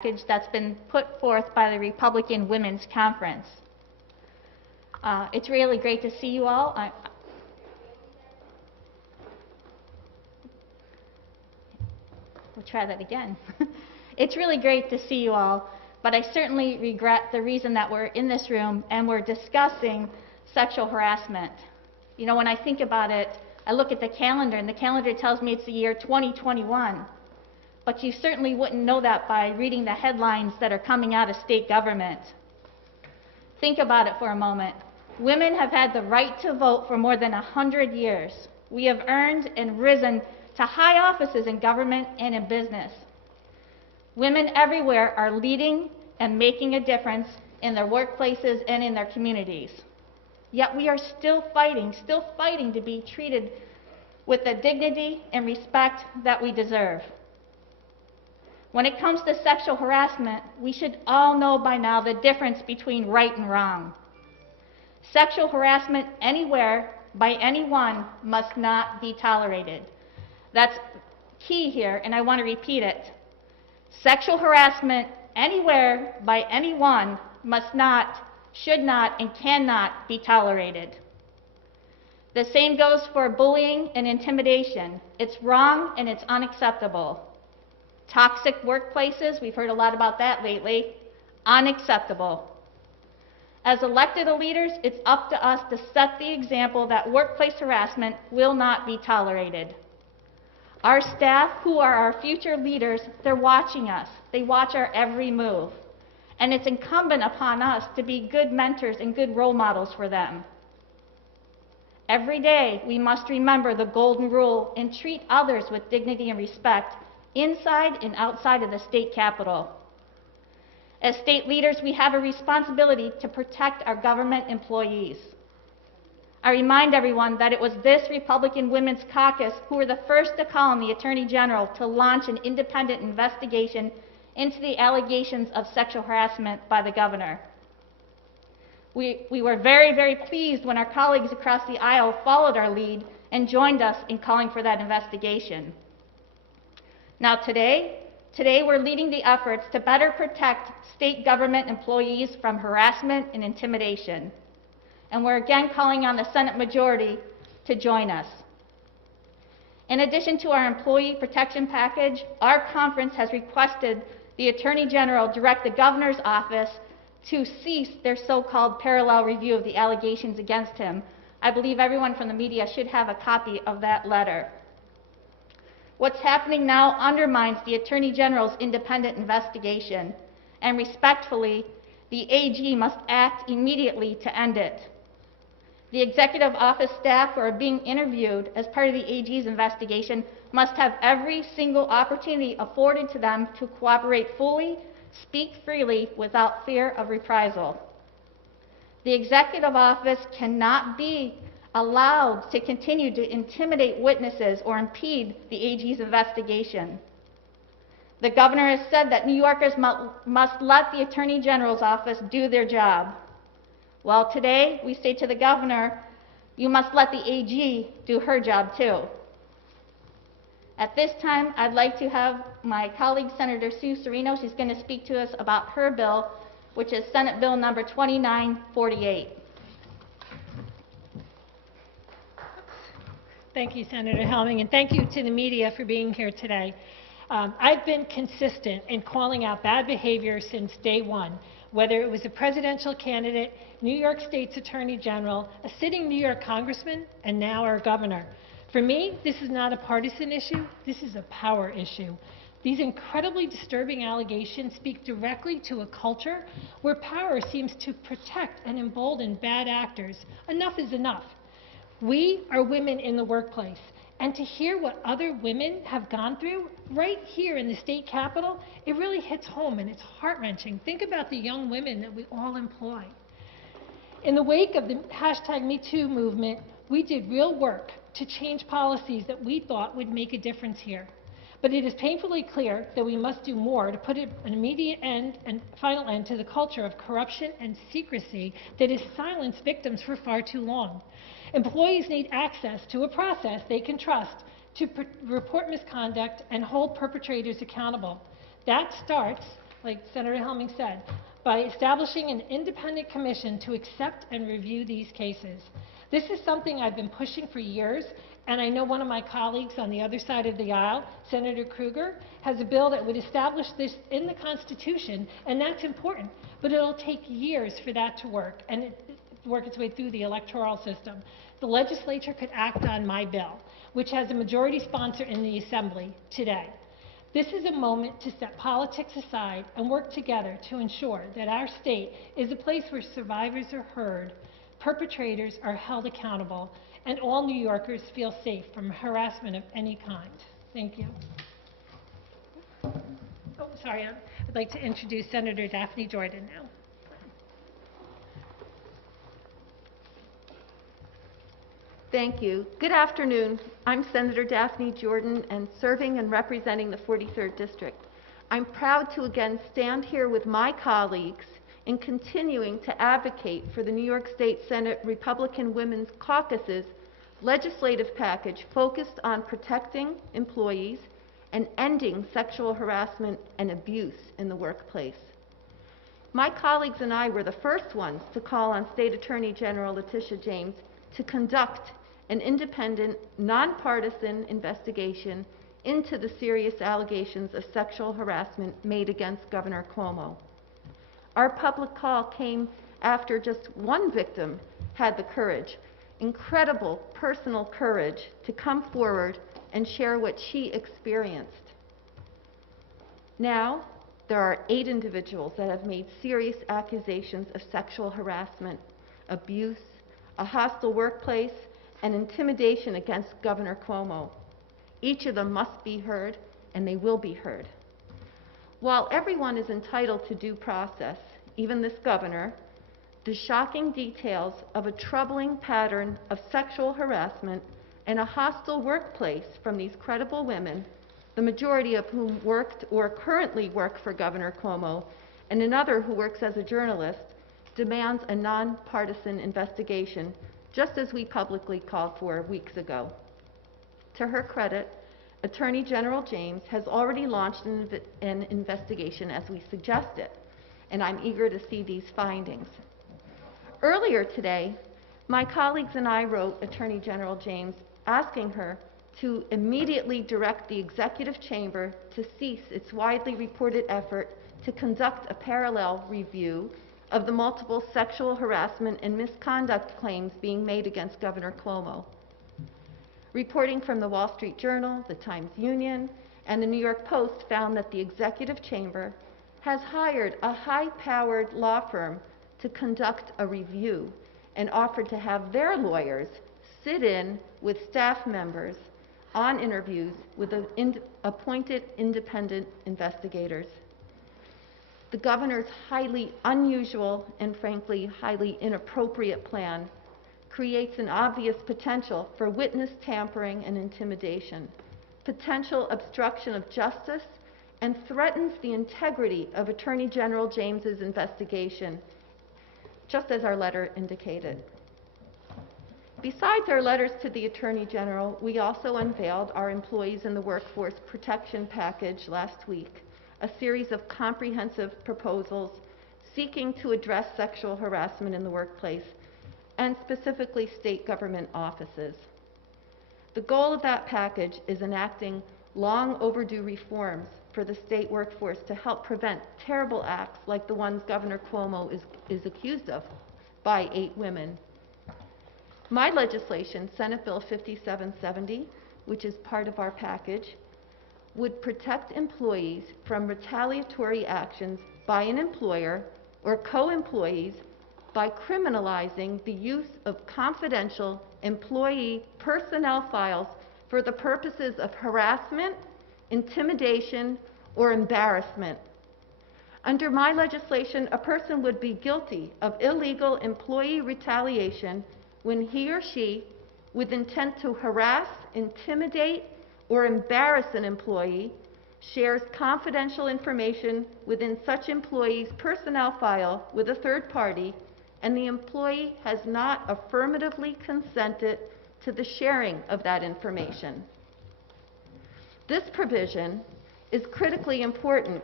package that's been put forth by the Republican Women's Conference. It's really great to see you all. We'll try that again. It's really great to see you all, but I certainly regret the reason that we're in this room and we're discussing sexual harassment. You know, when I think about it, I look at the calendar, and the calendar tells me it's the year 2021. But you certainly wouldn't know that by reading the headlines that are coming out of state government. Think about it for a moment. Women have had the right to vote for more than 100 years. We have earned and risen to high offices in government and in business. Women everywhere are leading and making a difference in their workplaces and in their communities. Yet we are still fighting to be treated with the dignity and respect that we deserve. When it comes to sexual harassment, we should all know by now the difference between right and wrong. Sexual harassment anywhere by anyone must not be tolerated. That's key here, and I want to repeat it. Sexual harassment anywhere by anyone must not, should not, and cannot be tolerated. The same goes for bullying and intimidation. It's wrong and it's unacceptable. Toxic workplaces, we've heard a lot about that lately, unacceptable. As elected leaders, it's up to us to set the example that workplace harassment will not be tolerated. Our staff, who are our future leaders, they're watching us. They watch our every move. And it's incumbent upon us to be good mentors and good role models for them. Every day, we must remember the golden rule and treat others with dignity and respect inside and outside of the state capitol. As state leaders, we have a responsibility to protect our government employees. I remind everyone that it was this Republican Women's Caucus who were the first to call on the Attorney General to launch an independent investigation into the allegations of sexual harassment by the governor. We were very, very pleased when our colleagues across the aisle followed our lead and joined us in calling for that investigation. Now today we're leading the efforts to better protect state government employees from harassment and intimidation. And we're again calling on the Senate majority to join us. In addition to our employee protection package, our conference has requested the Attorney General direct the governor's office to cease their so-called parallel review of the allegations against him. I believe everyone from the media should have a copy of that letter. What's happening now undermines the Attorney General's independent investigation, and respectfully, the AG must act immediately to end it. The executive office staff who are being interviewed as part of the AG's investigation must have every single opportunity afforded to them to cooperate fully, speak freely, without fear of reprisal. The executive office cannot be allowed to continue to intimidate witnesses or impede the AG's investigation. The governor has said that New Yorkers must let the Attorney General's office do their job. Well, today we say to the governor, you must let the AG do her job too. At this time, I'd like to have my colleague, Senator Sue Serino. She's going to speak to us about her bill, which is Senate Bill number 2948. Thank you, Senator Helming, and thank you to the media for being here today. I've been consistent in calling out bad behavior since day one, whether it was a presidential candidate, New York State's Attorney General, a sitting New York congressman, and now our governor. For me, this is not a partisan issue, this is a power issue. These incredibly disturbing allegations speak directly to a culture where power seems to protect and embolden bad actors. Enough is enough. We are women in the workplace, and to hear what other women have gone through right here in the state capitol, it really hits home and it's heart-wrenching. Think about the young women that we all employ. In the wake of the #MeToo movement, we did real work to change policies that we thought would make a difference here. But it is painfully clear that we must do more to put an immediate end and final end to the culture of corruption and secrecy that has silenced victims for far too long. Employees need access to a process they can trust to report misconduct and hold perpetrators accountable. That starts like Senator Helming said, by establishing an independent commission to accept and review these cases. This is something I've been pushing for years, and I know one of my colleagues on the other side of the aisle, Senator Krueger, has a bill that would establish this in the Constitution, and that's important. But it'll take years for that to work and work its way through the electoral system. The legislature could act on my bill, which has a majority sponsor in the Assembly today. This is a moment to set politics aside and work together to ensure that our state is a place where survivors are heard, perpetrators are held accountable, and all New Yorkers feel safe from harassment of any kind. Thank you. Oh, sorry, I'd like to introduce Senator Daphne Jordan now. Thank you. Good afternoon. I'm Senator Daphne Jordan and serving and representing the 43rd District. I'm proud to again stand here with my colleagues in continuing to advocate for the New York State Senate Republican Women's Caucus's legislative package focused on protecting employees and ending sexual harassment and abuse in the workplace. My colleagues and I were the first ones to call on State Attorney General Letitia James to conduct an independent, nonpartisan investigation into the serious allegations of sexual harassment made against Governor Cuomo. Our public call came after just one victim had the courage, incredible personal courage, to come forward and share what she experienced. Now, there are 8 individuals that have made serious accusations of sexual harassment, abuse, a hostile workplace, and intimidation against Governor Cuomo. Each of them must be heard, and they will be heard. While everyone is entitled to due process, even this governor, the shocking details of a troubling pattern of sexual harassment and a hostile workplace from these credible women, the majority of whom worked or currently work for Governor Cuomo, and another who works as a journalist, demands a nonpartisan investigation, just as we publicly called for weeks ago. To her credit, Attorney General James has already launched an investigation as we suggested, and I'm eager to see these findings. Earlier today, my colleagues and I wrote Attorney General James asking her to immediately direct the executive chamber to cease its widely reported effort to conduct a parallel review of the multiple sexual harassment and misconduct claims being made against Governor Cuomo. Reporting from the Wall Street Journal, the Times-Union, and the New York Post found that the executive chamber has hired a high-powered law firm to conduct a review and offered to have their lawyers sit in with staff members on interviews with appointed independent investigators. The governor's highly unusual and frankly highly inappropriate plan creates an obvious potential for witness tampering and intimidation, potential obstruction of justice, and threatens the integrity of Attorney General James's investigation, just as our letter indicated. Besides our letters to the Attorney General, we also unveiled our Employees in the Workforce Protection Package last week, a series of comprehensive proposals seeking to address sexual harassment in the workplace, and specifically state government offices. The goal of that package is enacting long overdue reforms for the state workforce to help prevent terrible acts like the ones Governor Cuomo is accused of by 8 women. My legislation, Senate Bill 5770, which is part of our package, would protect employees from retaliatory actions by an employer or co-employees by criminalizing the use of confidential employee personnel files for the purposes of harassment, intimidation, or embarrassment. Under my legislation, a person would be guilty of illegal employee retaliation when he or she, with intent to harass, intimidate, or embarrass an employee, shares confidential information within such employee's personnel file with a third party, and the employee has not affirmatively consented to the sharing of that information. This provision is critically important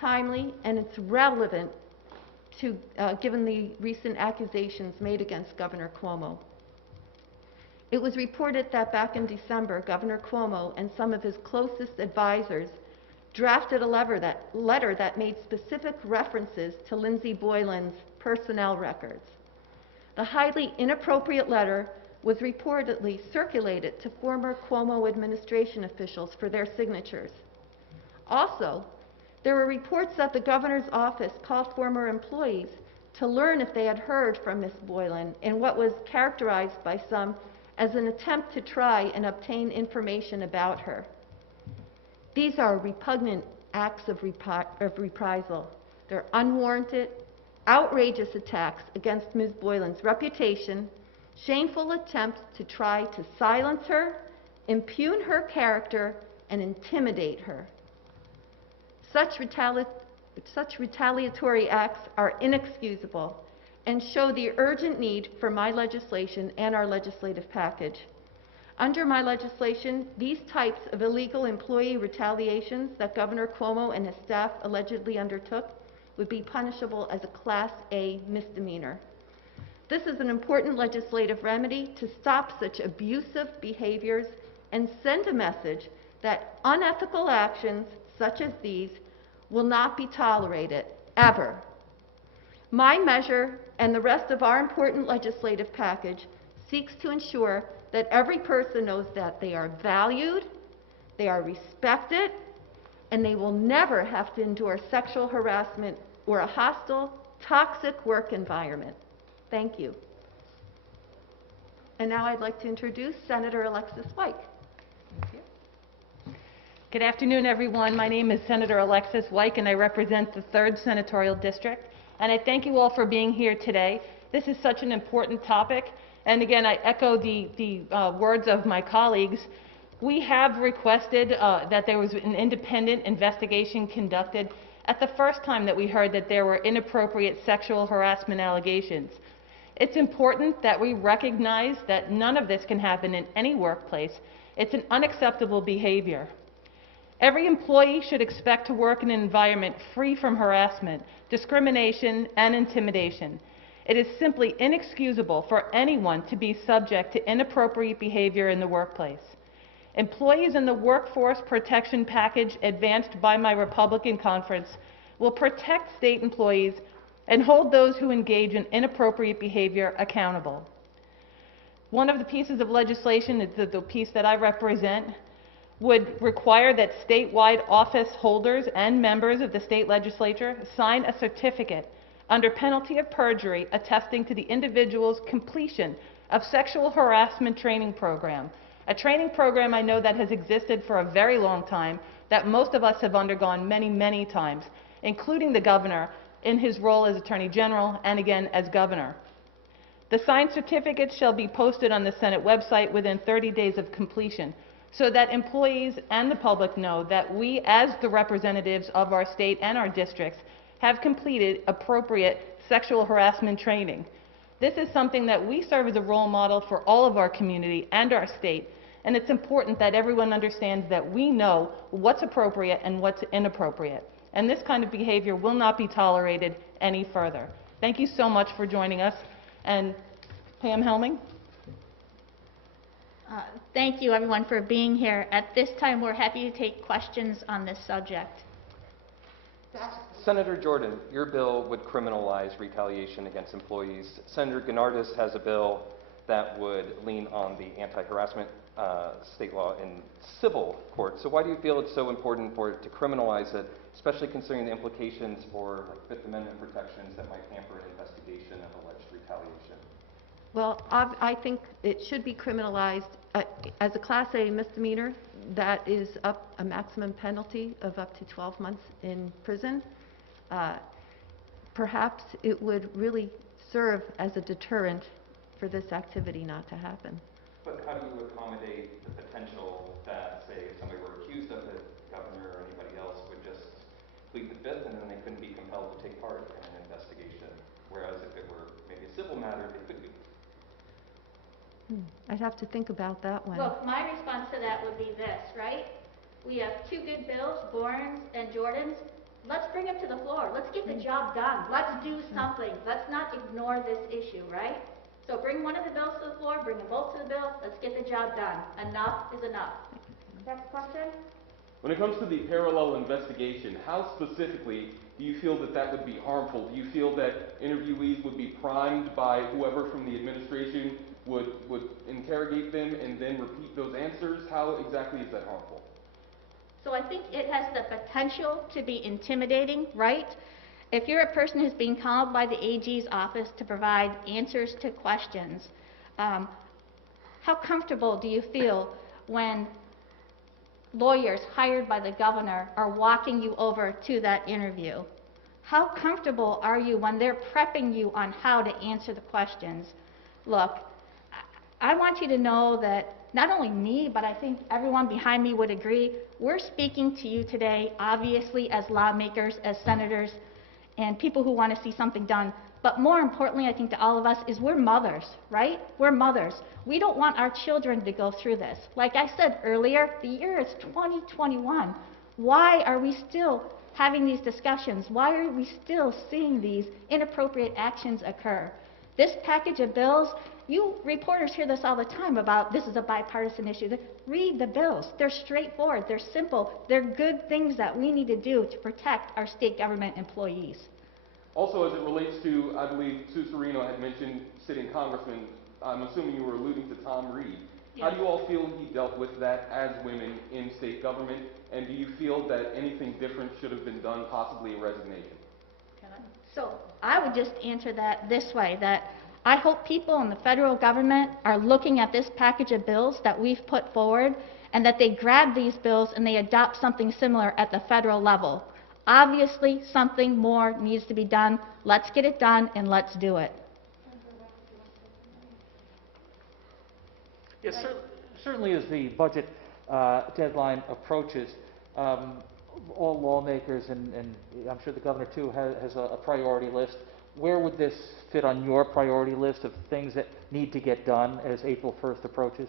timely, and it's relevant to, given the recent accusations made against Governor Cuomo. It was reported that back in December, Governor Cuomo and some of his closest advisors drafted a letter that made specific references to Lindsey Boylan's personnel records. The highly inappropriate letter was reportedly circulated to former Cuomo administration officials for their signatures. Also, there were reports that the governor's office called former employees to learn if they had heard from Ms. Boylan in what was characterized by some as an attempt to try and obtain information about her. These are repugnant acts of reprisal. They're unwarranted, outrageous attacks against Ms. Boylan's reputation, shameful attempts to try to silence her, impugn her character, and intimidate her. Such retaliatory acts are inexcusable and show the urgent need for my legislation and our legislative package. Under my legislation, these types of illegal employee retaliations that Governor Cuomo and his staff allegedly undertook would be punishable as a Class A misdemeanor. This is an important legislative remedy to stop such abusive behaviors and send a message that unethical actions such as these will not be tolerated, ever. My measure and the rest of our important legislative package seeks to ensure that every person knows that they are valued, they are respected, and they will never have to endure sexual harassment or a hostile, toxic work environment. Thank you. And now I'd like to introduce Senator Alexis Wike. Thank you. Good afternoon, everyone. My name is Senator Alexis Wike, and I represent the 3rd Senatorial District. And I thank you all for being here today. This is such an important topic. And again, I echo the words of my colleagues. We have requested that there was an independent investigation conducted at the first time that we heard that there were inappropriate sexual harassment allegations. It's important that we recognize that none of this can happen in any workplace. It's an unacceptable behavior. Every employee should expect to work in an environment free from harassment, discrimination, and intimidation. It is simply inexcusable for anyone to be subject to inappropriate behavior in the workplace. Employees in the Workforce Protection Package advanced by my Republican conference will protect state employees and hold those who engage in inappropriate behavior accountable. One of the pieces of legislation, the piece that I represent, would require that statewide office holders and members of the state legislature sign a certificate under penalty of perjury attesting to the individual's completion of sexual harassment training program. A training program I know that has existed for a very long time, that most of us have undergone many, many times, including the governor in his role as Attorney General and again as governor. The signed certificate shall be posted on the Senate website within 30 days of completion, so that employees and the public know that we, as the representatives of our state and our districts, have completed appropriate sexual harassment training. This is something that we serve as a role model for all of our community and our state, and it's important that everyone understands that we know what's appropriate and what's inappropriate. And this kind of behavior will not be tolerated any further. Thank you so much for joining us. And Pam Helming? Thank you, everyone, for being here. At this time, we're happy to take questions on this subject. Senator Jordan, your bill would criminalize retaliation against employees. Senator Gennardis has a bill that would lean on the anti-harassment state law in civil court. So why do you feel it's so important for it to criminalize it, especially considering the implications for Fifth Amendment protections that might hamper an investigation of alleged retaliation? Well, I think it should be criminalized as a Class A misdemeanor. That is a maximum penalty of up to 12 months in prison. Perhaps it would really serve as a deterrent for this activity not to happen. But how do you accommodate the potential that, say, if somebody were accused of it, governor or anybody else would just plead the fifth and then they couldn't be compelled to take part in an investigation, whereas if it were maybe a civil matter, they could be? I'd have to think about that one. Well, my response to that would be this, right? We have two good bills, Bourne's and Jordan's. Let's bring them to the floor. Let's get the job done. Let's do something. Let's not ignore this issue, right? So bring one of the bills to the floor, bring them both to the bill. Let's get the job done. Enough is enough. Next question. When it comes to the parallel investigation, how specifically do you feel that that would be harmful? Do you feel that interviewees would be primed by whoever from the administration would interrogate them and then repeat those answers? How exactly is that harmful? So I think it has the potential to be intimidating, right? If you're a person who's being called by the AG's office to provide answers to questions, how comfortable do you feel when lawyers hired by the governor are walking you over to that interview? How comfortable are you when they're prepping you on how to answer the questions? Look, I want you to know that not only me, but I think everyone behind me would agree, we're speaking to you today, obviously, as lawmakers, as senators, and people who want to see something done. But more importantly, I think to all of us, is we're mothers, right? We're mothers. We don't want our children to go through this. Like I said earlier, the year is 2021. Why are we still having these discussions? Why are we still seeing these inappropriate actions occur? This package of bills, you reporters hear this all the time about this is a bipartisan issue. Read the bills. They're straightforward. They're simple. They're good things that we need to do to protect our state government employees. Also, as it relates to, I believe Sue Serino had mentioned sitting congressman, I'm assuming you were alluding to Tom Reed. How do you all feel he dealt with that as women in state government? And do you feel that anything different should have been done, possibly a resignation? So I would just answer that this way, that I hope people in the federal government are looking at this package of bills that we've put forward and that they grab these bills and they adopt something similar at the federal level. Obviously, something more needs to be done. Let's get it done and let's do it. Yes, certainly as the budget deadline approaches, all lawmakers, and I'm sure the governor too, has a priority list. Where would this fit on your priority list of things that need to get done as April 1st approaches?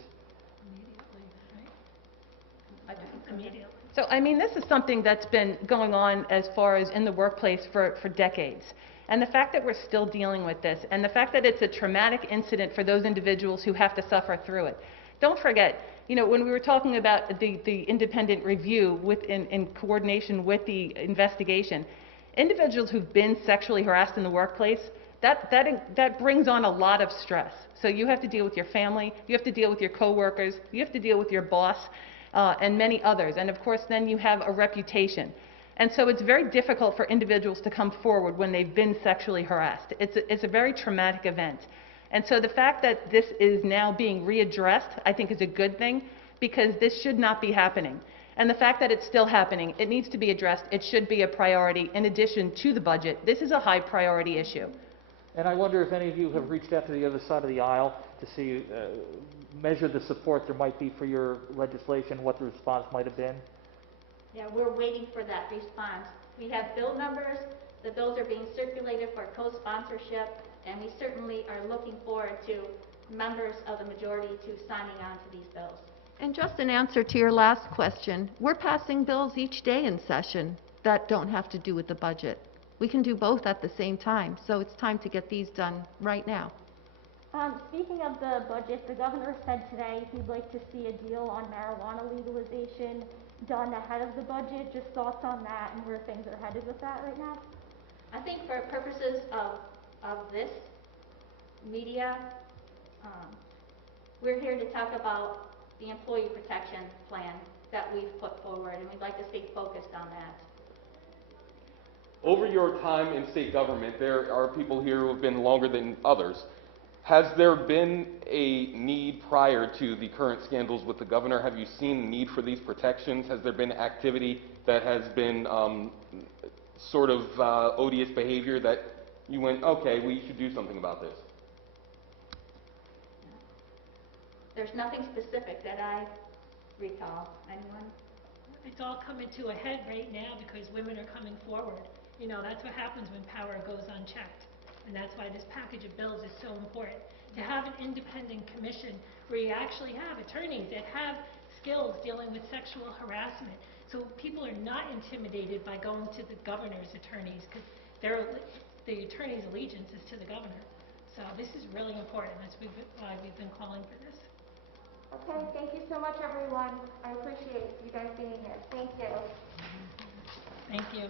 Immediately. So, I mean, this is something that's been going on as far as in the workplace for decades. And the fact that we're still dealing with this, and the fact that it's a traumatic incident for those individuals who have to suffer through it. Don't forget, you know, when we were talking about the independent review in coordination with the investigation, individuals who've been sexually harassed in the workplace, that brings on a lot of stress. So you have to deal with your family, you have to deal with your coworkers, you have to deal with your boss, and many others. And of course, then you have a reputation. And so it's very difficult for individuals to come forward when they've been sexually harassed. It's a very traumatic event. And so the fact that this is now being readdressed, I think is a good thing, because this should not be happening. And the fact that it's still happening, it needs to be addressed. It should be a priority in addition to the budget. This is a high priority issue. And I wonder if any of you have reached out to the other side of the aisle to see, measure the support there might be for your legislation, what the response might have been. Yeah, we're waiting for that response. We have bill numbers. The bills are being circulated for co-sponsorship, and we certainly are looking forward to members of the majority to signing on to these bills. And just an answer to your last question, we're passing bills each day in session that don't have to do with the budget. We can do both at the same time, so it's time to get these done right now. Speaking of the budget, the governor said today he'd like to see a deal on marijuana legalization done ahead of the budget. Just thoughts on that and where things are headed with that right now? I think for purposes of this media, we're here to talk about the employee protection plan that we've put forward, and we'd like to stay focused on that. Over your time in state government, there are people here who have been longer than others. Has there been a need prior to the current scandals with the governor? Have you seen the need for these protections? Has there been activity that has been sort of odious behavior that you went, okay, we should do something about this? There's nothing specific that I recall. Anyone? It's all coming to a head right now because women are coming forward. You know, that's what happens when power goes unchecked. And that's why this package of bills is so important. To have an independent commission where you actually have attorneys that have skills dealing with sexual harassment, So people are not intimidated by going to the governor's attorneys, because the attorney's allegiance is to the governor. So this is really important. That's why we've been calling for this. Okay, thank you so much, everyone. I appreciate you guys being here. Thank you. Thank you.